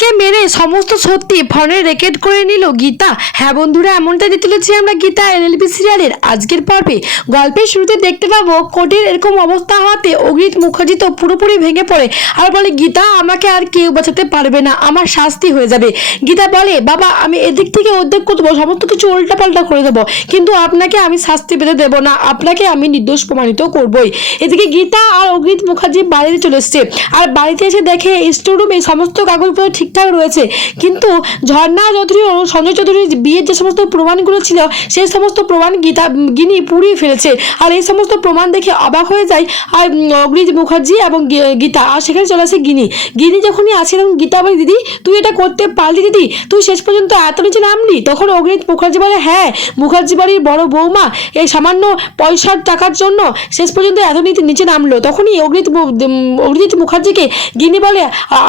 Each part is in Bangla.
ঢালিকে মেরে সমস্ত সত্যি ফোনে রেকর্ড করে নিল গীতা? হ্যাঁ বন্ধুরা, এমনটা দেখতে চলেছি আমরা গীতা এলএলবি সিরিয়ালের আজকের পর্বে। গল্পের শুরুতে দেখতে পাবো কোর্টের এরকম অবস্থা হওয়াতে অগ্রিত মুখার্জি তো পুরোপুরি ভেঙে পড়ে। আর বলে, গীতা, আমাকে আর কেউ বাঁচাতে পারবে না, আমার শাস্তি হয়ে যাবে। গীতা বলে, বাবা, আমি এদিক থেকে উদ্যোগ করব সমস্ত কিছু উল্টাপাল্টা করে দেবো, কিন্তু আপনাকে আমি শাস্তি পেতে দেবো না, আপনাকে আমি নির্দোষ প্রমাণিত করবই। এদিকে গীতা আর অগ্রিত মুখার্জি বাড়িতে চলে এসছে। আর বাড়িতে এসে দেখে স্টোরুমে সমস্ত কাগজপত্র ঠিকঠাক রয়েছে। কিন্তু ঝর্ণা চৌধুরী ও সঞ্জয় চৌধুরীর বিয়ের যে সমস্ত প্রমাণগুলো ছিল সেই সমস্ত প্রমাণ গীতা গিনি পুড়িয়ে ফেলেছে। আর এই সমস্ত প্রমাণ দেখে অবাক হয়ে যায় আর অগ্রিজ মুখার্জি এবং গীতা। আর সেখানে চলে আসে গিনি। গিনি যখনই আসে তখন গীতা বলে দিদি তুই এটা করতে পারলি দিদি? তুই শেষ পর্যন্ত এত নিচে নামলি? তখন অগ্রিজ মুখার্জি বলে হ্যাঁ মুখার্জি বাড়ির বড় বৌমা এই সামান্য পয়সার টাকার জন্য শেষ পর্যন্ত এত নিচে নিচে নামলো। তখনই অগ্রিত উম, মুখার্জিকে গিনি বলে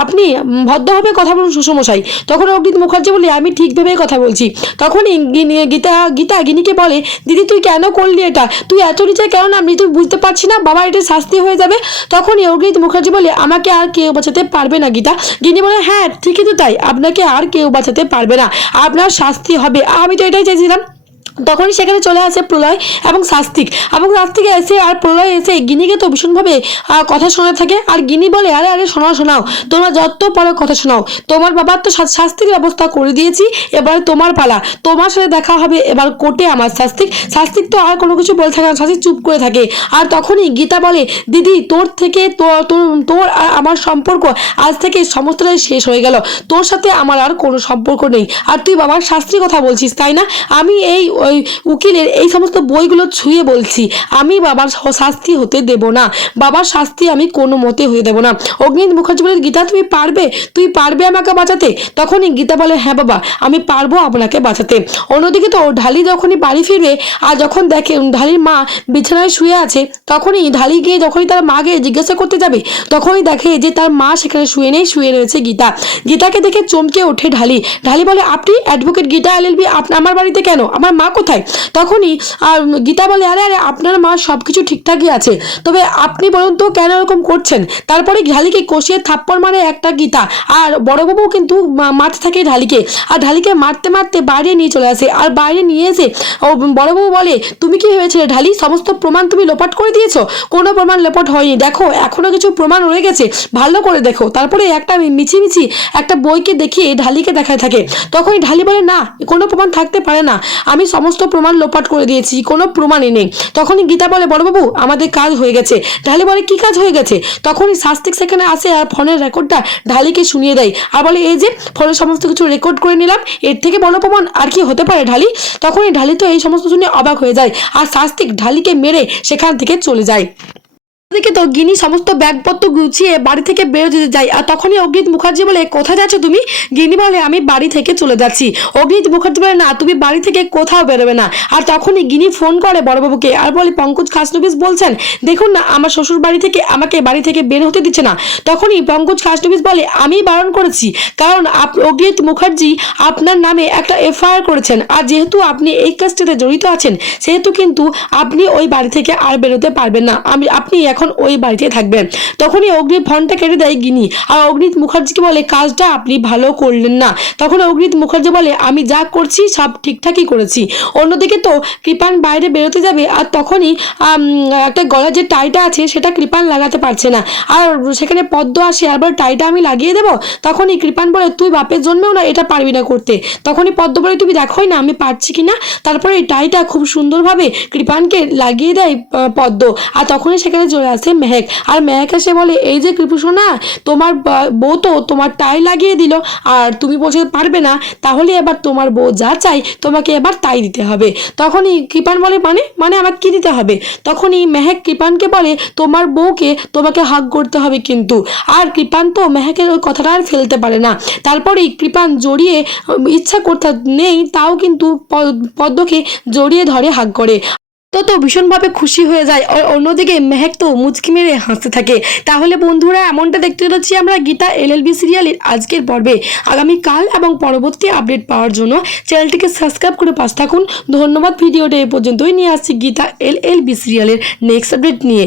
আপনি ভদ্রভাবে কথা বলুন সুষমশাই তখন অগ্রিত মুখার্জি বলে, আমি ঠিকভাবেই কথা বলছি। তখন গীতা গীতা গিনিকে বলে, দিদি, তুই কেন করলি এটা? তুই এত নিচে কেন না আমি তুই বুঝতে পারছি না, বাবা এটা শাস্তি হয়ে যাবে। তখন অগ্রিত মুখার্জি বলে, আমাকে আর কেউ বাঁচাতে পারবে না গীতা। গিনি বলে হ্যাঁ ঠিকই তো তাই, আপনাকে আর কেউ বাঁচাতে পারবে না। আপনার শাস্তি হবে। আমি তো এটাই চাইছিলাম। তখনই সেখানে চলে আসে প্রলয় এবং শাস্তিক। এবং শাস্তিক এসে আর প্রলয় এসে গিনিকে তো ভীষণভাবে কথা শোনা থাকে। আর গিনি বলে, আরে আরে, শোনাও শোনাও। তোমরা যত পারো কথা শোনাও। তোমার বাবার তো শাস্তির ব্যবস্থা করে দিয়েছি। এবার তোমার পালা। তোমার সাথে দেখা হবে এবার কোর্টে আমার শাস্তিক। শাস্তিক তো আর কোনো কিছু বলে থাকে না। শাস্তিক চুপ করে থাকে। আর তখনই গীতা বলে, দিদি, তোর থেকে তোর আর আমার সম্পর্ক আজ থেকে সমস্তটাই শেষ হয়ে গেল। তোর সাথে আমার আর কোনো সম্পর্ক নেই। আর তুই বাবার শাস্তির কথা বলছিস, তাই না? আমি এই ওই উকিলের এই সমস্ত বইগুলো ছুঁয়ে বলছি। আমি বাবার শাস্তি হতে দেব না। বাবার শাস্তি আমি কোনো মতে হয়ে দেব না। অগ্নিত মুখার্জি বলে গীতা, তুমি পারবে? তুই পারবে আমাকে বাঁচাতে? তখনই গীতা বলে হ্যাঁ বাবা, আমি পারব আপনাকে বাঁচাতে। অন্যদিকে তো ঢালি যখনই বাড়ি ফিরবে, আর যখন দেখে, ঢালির মা বিছানায় শুয়ে আছে, তখনই ঢালি গিয়ে যখনই তার মাকে জিজ্ঞাসা করতে যাবে, তখনই দেখে যে তার মা সেখানে শুয়ে নেই, শুয়ে রয়েছে গীতা। গীতাকে দেখে চমকে ওঠে ঢালি। ঢালি বলে, আপনি অ্যাডভোকেট গীতা এলএলবি আমার বাড়িতে কেন? আমার মা কোথায়? তখনই গীতা বলে, আরে আরে, আপনার মা সব কিছু ঠিকঠাকই আছে। তবে আপনি বলুন তো, কেন এরকম করছেন? তারপরে ঢালিকে কষিয়ে থাপ্পড় মারে একটা গীতা। আর বড়বাবু কিন্তু মারতে থাকে ঢালিকে। আর ঢালিকে মারতে মারতে বাইরে নিয়ে চলে আসে। আর বাইরে নিয়ে এসে, ও বড়বাবু বলে, তুমি কি ভেবেছিলে ঢালি, সমস্ত প্রমাণ তুমি লোপাট করে দিয়েছ? কোনো প্রমাণ লোপাট হয়নি। দেখো, এখনও কিছু প্রমাণ রয়ে গেছে। ভালো করে দেখো। তারপরে একটা মিছি মিছি একটা বইকে দেখিয়ে ঢালিকে দেখায় থাকে। তখনই ঢালি বলে, না, কোনো প্রমাণ থাকতে পারে না। আমি সমস্ত প্রমাণ লোপাট করে দিয়েছি, কোনো প্রমাণই নেই। তখনই গীতা বলে বড়বাবু আমাদের কাজ হয়ে গেছে। ঢালি বলে, কি কাজ হয়ে গেছে? তখনই শাস্তিক সেখানে আসে আর ফোনের রেকর্ডটা ঢালিকে শুনিয়ে দেয়। আর বলে, এই যে, ফোনের সমস্ত কিছু রেকর্ড করে নিলাম, এর থেকে বড় প্রমাণ আর কি হতে পারে ঢালি? তখনই ঢালি তো এই সমস্ত শুনে অবাক হয়ে যায় আর শাস্তিক ঢালিকে মেরে সেখান থেকে চলে যায়। ওদিকে তো গিনি সমস্ত ব্যাগপত্র গুছিয়ে বাড়ি থেকে বেরোতে যায়, আর তখনই অগ্নিত মুখার্জি বলে, কোথায় যাচ্ছ তুমি? গিনি বলে, আমি বাড়ি থেকে চলে যাচ্ছি। অগ্নিত মুখার্জি বলে, না, তুমি বাড়ি থেকে কোথাও বেরোবে না। আর তখনই গিনি ফোন করে বড়বাবুকে, আর বলে, পঙ্কজ খাসনবিস বলছেন, দেখুন না, আমার শ্বশুর বাড়ি থেকে, আমাকে বাড়ি থেকে বের হতে দিচ্ছে না। তখনই পঙ্কজ খাসনবিস বলে, আমি বারণ করেছি, কারণ অগ্নিত মুখার্জি আপনার নামে একটা এফআইআর করেছেন, আর যেহেতু আপনি এই কাজটিতে জড়িত আছেন, সেহেতু কিন্তু আপনি ওই বাড়ি থেকে আর বেরোতে পারবেন না। আমি, আপনি এখন ওই বাড়িতে থাকবেন, তখনই অগ্নি ফোনটা কেটে দেয় গিনি আর অগ্নিত মুখার্জিকে বলে, কাজটা আপনি ভালো করলেন না। তখন অগ্নিত মুখার্জি বলে, আমি যা করছি, সব ঠিকঠাকই করেছি। অন্যদিকে তো কৃপান বাইরে বেরোতে যাবে, আর তখনই একটা গলার যে টাইটা আছে, সেটা কৃপান লাগাতে পারছে না। আর সেখানে পদ্ম আসে, আর টাইটা আমি লাগিয়ে দেবো? তখনই কৃপান বলে, তুই বাপের জন্যও না এটা পারবি না করতে। তখনই পদ্ম বলে, তুমি দেখোই না, আমি পারছি কি না? তারপরে এই টাইটা খুব সুন্দরভাবে কৃপানকে লাগিয়ে দেয় পদ্ম। আর তখনই সেখানে আসে মেহেক। আর মেহেক এসে বলে, এই যে কৃপুসোনা তোমার বউ তো তোমার টাই লাগিয়ে দিল। আর তুমি বলছে পারবে না, তাহলে এবার তোমার বউ যা চাই, তোমাকে এবার তাই দিতে হবে। তখনই কৃপান বলে মানে মানে আমার কি দিতে হবে? তখনই মেহেক কৃপানকে বলে, তোমার বউকে তোমাকে হাক করতে হবে কিন্তু। আর কৃপান তো মেহেকের ওই কথাটা আর ফেলতে পারে না। তারপরেই কৃপান জড়িয়ে, ইচ্ছা করতে নেই, তাও কিন্তু পদ্মকে জড়িয়ে ধরে হাক করে। তো তো ভীষণভাবে খুশি হয়ে যায়। অন্যদিকে মেহেক তো মুচকি মেরে হাসতে থাকে। তাহলে বন্ধুরা, এমনটা দেখতে চলেছি আমরা গীতা এলএলবি সিরিয়ালের আজকের পর্বে। আগামীকাল এবং পরবর্তী আপডেট পাওয়ার জন্য চ্যানেলটিকে সাবস্ক্রাইব করে পাশ থাকুন। ধন্যবাদ, ভিডিওটা এ পর্যন্তই নিয়ে আসছি গীতা এল এল বি সিরিয়ালের নেক্সট আপডেট নিয়ে।